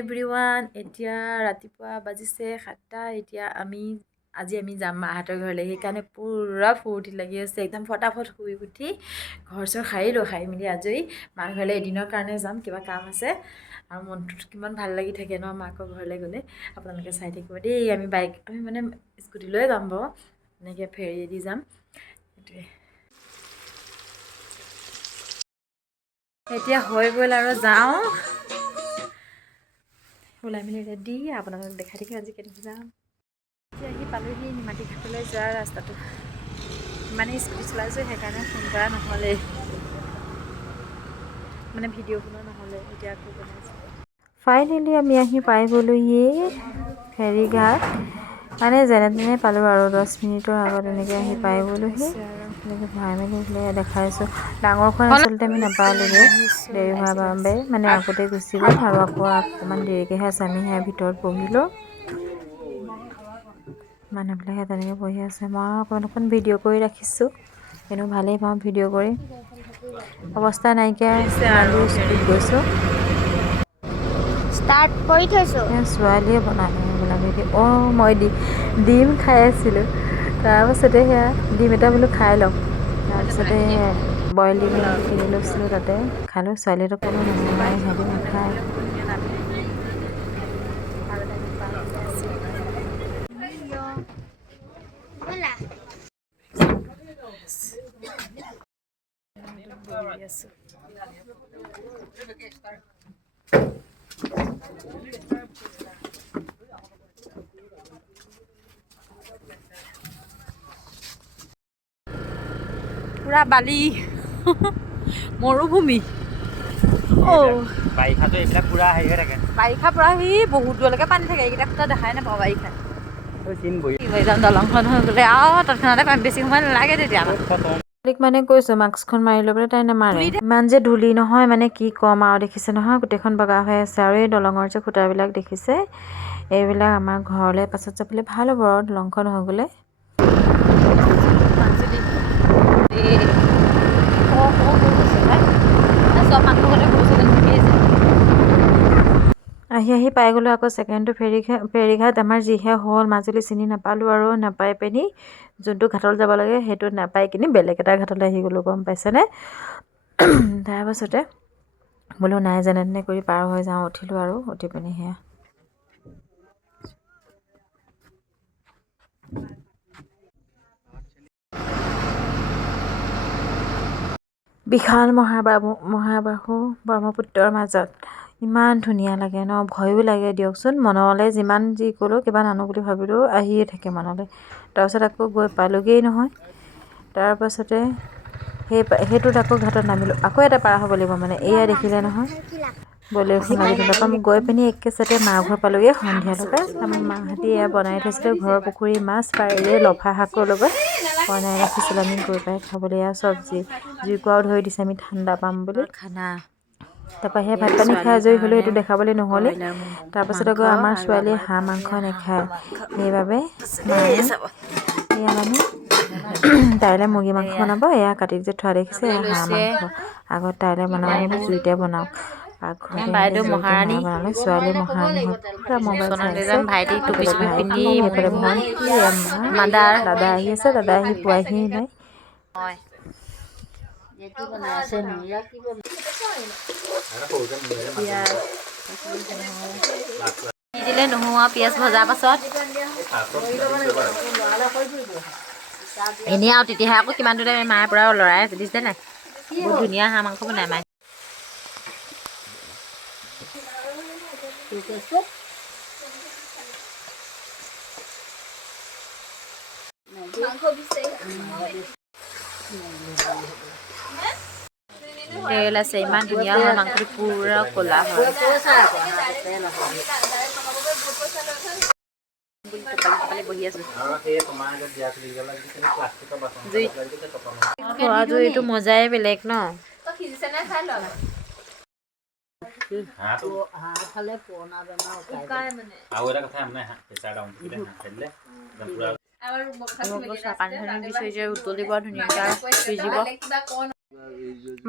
everyone এতিয়া ৰাতিপুৱা বাজিছে 7টা এতিয়া আজি আমি যাম মাহঁতৰ ঘৰলৈ সেইকাৰণে পুৰা ফূৰ্তি লাগি আছে একদম ফটাফট শুই উঠি ঘৰ চৰ সাৰি মেলি আজৰি মাৰ ঘৰলৈ এদিনৰ কাৰণে যাম কিবা কাম আছে আৰু মনটো কিমান ভাল লাগি থাকে ন মাকৰ ঘৰলৈ গ'লে আপোনালোকে চাই থাকিব দেই আমি মানে স্কুটি লৈ যাম বাৰু এনেকৈ ফেৰীয়েদি যাম সেইটোৱে এতিয়া হৈ গ'ল আৰু যাওঁ ওলাই মেলি ৰেডি আপোনালোকক দেখাই থাকিম আজি কেনেকৈ যাম এতিয়া আহি পালোহি নিমাতী ঘাটলৈ যোৱাৰ ৰাস্তাটো ইমানেই স্কুটি চলাইছোঁ সেইকাৰণে ফোন কৰা নহ'লে মানে ভিডিঅ' বনোৱা নহ'লে এতিয়া আকৌ বনাইছোঁ ফাইনেলি আমি আহি পাই গ'লোহি ফেৰীঘাট মানে যেনে তেনে পালোঁ আৰু 10 মিনিটৰ আগত এনেকৈ আহি পাই গ'লোহি এনেকৈ ভৰাই মেলি দেখাইছোঁ ডাঙৰখন আচলতে আমি নাপালোঁগৈ দেৰি হোৱাৰ বাবে মানে আগতে গুচি গ'ল আৰু আকৌ অকণমান দেৰিকৈহে আছে আমি সেয়া ভিতৰত বহিলোঁ মানুহবিলাকে তেনেকৈ বহি আছে মই অকণ ভিডিঅ' কৰি ৰাখিছোঁ এনেও ভালেই পাওঁ ভিডিঅ' কৰি অৱস্থা নাইকিয়া ইমান দূৰ স্কুটিত গৈছোঁ ষ্টাৰ্ট কৰি থৈছোঁ ছোৱালীয়ে বনাই মই ডিম খাই আছিলোঁ তাৰপাছতে সেয়া ডিম এটা বোলো খাই লওঁ তাৰপিছতে বইল ডিম কিনি লৈছিলোঁ তাতে খালোঁ ছোৱালীহঁতক কোনো নবনাই সিহঁতি নাখায় পুৰা বালি মৰুভূমি বাৰিষাটো এইবিলাক পুৰা হেৰি হৈ থাকে বাৰিষা পুৰা বহুত দূৰলৈকে পানী থাকে এইকেইটা কথা দেখাই নাপাওঁ বাৰিষা দলংখন হৈ গ'লে আৰু তৎক্ষণাতে বেছি সময় নালাগে তেতিয়া মানে কৈছোঁ মাস্কখন মাৰি লৈ পেলাই তাই নামাৰে ইমান যে ধূলি নহয় মানে কি ক'ম আৰু দেখিছে নহয় গোটেইখন বগা হৈ আছে আৰু এই দলঙৰ যে খুঁটাবিলাক দেখিছে এইবিলাক আমাৰ ঘৰলৈ পাছত যাবলৈ ভাল হ'ব আৰু দলংখন হৈ গ'লে আহি পাই গ'লোঁ আকৌ ছেকেণ্ডটো ফেৰীঘাট আমাৰ যিহে হ'ল মাজুলী চিনি নাপালোঁ আৰু নাপাই পিনি যোনটো ঘাটলৈ যাব লাগে সেইটো নাপাই কিনি বেলেগ এটা ঘাটলৈ আহি গ'লোঁ গম পাইছেনে তাৰপাছতে বোলো নাই যেনে তেনে কৰি পাৰ হৈ যাওঁ উঠিলোঁ আৰু উঠি পিনি সেয়া বিশাল মহাবাহু ব্ৰহ্মপুত্ৰৰ মাজত ইমান ধুনীয়া লাগে ন ভয়ো লাগে দিয়কচোন মনলৈ যিমান যি ক'লেও কিবা নানো বুলি ভাবিলেও আহিয়ে থাকে মনলৈ তাৰপাছত আকৌ গৈ পালোঁগেই নহয় তাৰপাছতে সেইটোত আকৌ ঘাটত নামিলোঁ আকৌ এটা পাৰ হ'ব লাগিব মানে এয়া দেখিলে নহয় বলেৰখন লাগি থ'লে তাৰপৰা মই গৈ পিনি একেচাতে মাৰ ঘৰ পালোঁগৈ সন্ধিয়ালৈকে আমাৰ মাহঁতে এয়া বনাই থৈছিলোঁ ঘৰৰ পুখুৰী মাছ পাৰিৰে লফা শাকৰ লগত বনাই ৰাখিছিলোঁ আমি গৈ পাই খাবলৈ এয়া চব্জি জুইকুৰাও ধৰি দিছে আমি ঠাণ্ডা পাম বুলি খানা তাৰপৰা সেই ভাত পানী খাই আজৰি হ'লোঁ সেইটো দেখাবলৈ নহ'লে তাৰপাছত আকৌ আমাৰ ছোৱালীয়ে হাঁহ মাংস নাখায় সেইবাবে মায়ে এয়া মানে তাইলৈ মুৰ্গী মাংস বনাব এয়া কাটি যে থোৱা দেখিছে এয়া হাঁহ মাংস আগত তাইলৈ বনাওঁ জুইতে বনাওঁ বাইদেউ মহাৰাণী ছোৱালী মহাৰাণী পুৰা মোবাইল চাই আছে সেইফালে ভণ্টি দাদা আহি আছে দাদা আহি পোৱাহি নাই দিলে নোহোৱা পিঁয়াজ ভজাৰ পাছত এনেই আৰু তেতিয়াহে আকৌ কিমান দূৰে মায়ে পৰা লৰাই আছে দিছে নাই বহুত ধুনীয়া হাঁহ মাংস বনাই মায়ে তেল আছে ইমান ধুনীয়া হয় মাংসটো পুৰা ক'লা হয় খোৱাটো এইটো মজাই বেলেগ ন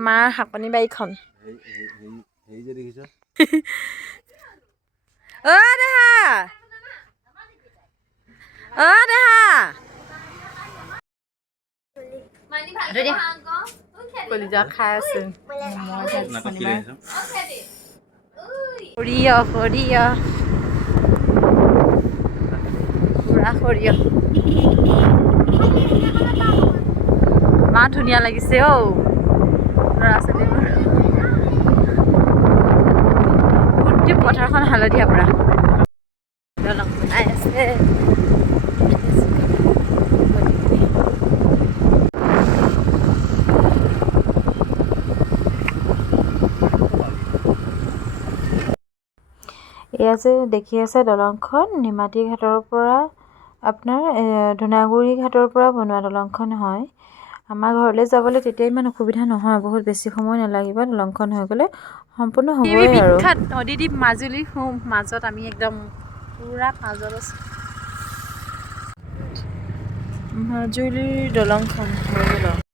মাৰ শাকনি বাৰীখন কলিজা খাই আছে সৰিয়হ পুৰা সৰিয়হ ইমান ধুনীয়া লাগিছে অ ল'ৰা ছোৱালীবোৰ গোটেই পথাৰখন হালধীয়া পুৰা দলং বনাই আছে এয়া যে দেখি আছে দলংখন নিমাতী ঘাটৰ পৰা আপোনাৰ ধূনাগুৰি ঘাটৰ পৰা বনোৱা দলংখন হয় আমাৰ ঘৰলৈ যাবলৈ তেতিয়া ইমান অসুবিধা নহয় বহুত বেছি সময় নালাগিব দলংখন হৈ গ'লে সম্পূৰ্ণ হ'বই আৰু বিখ্যাত নদীদ্বীপ মাজুলী মাজত আমি একদম পুৰা মাজত আছো মাজুলীৰ দলংখন হৈ গ'ল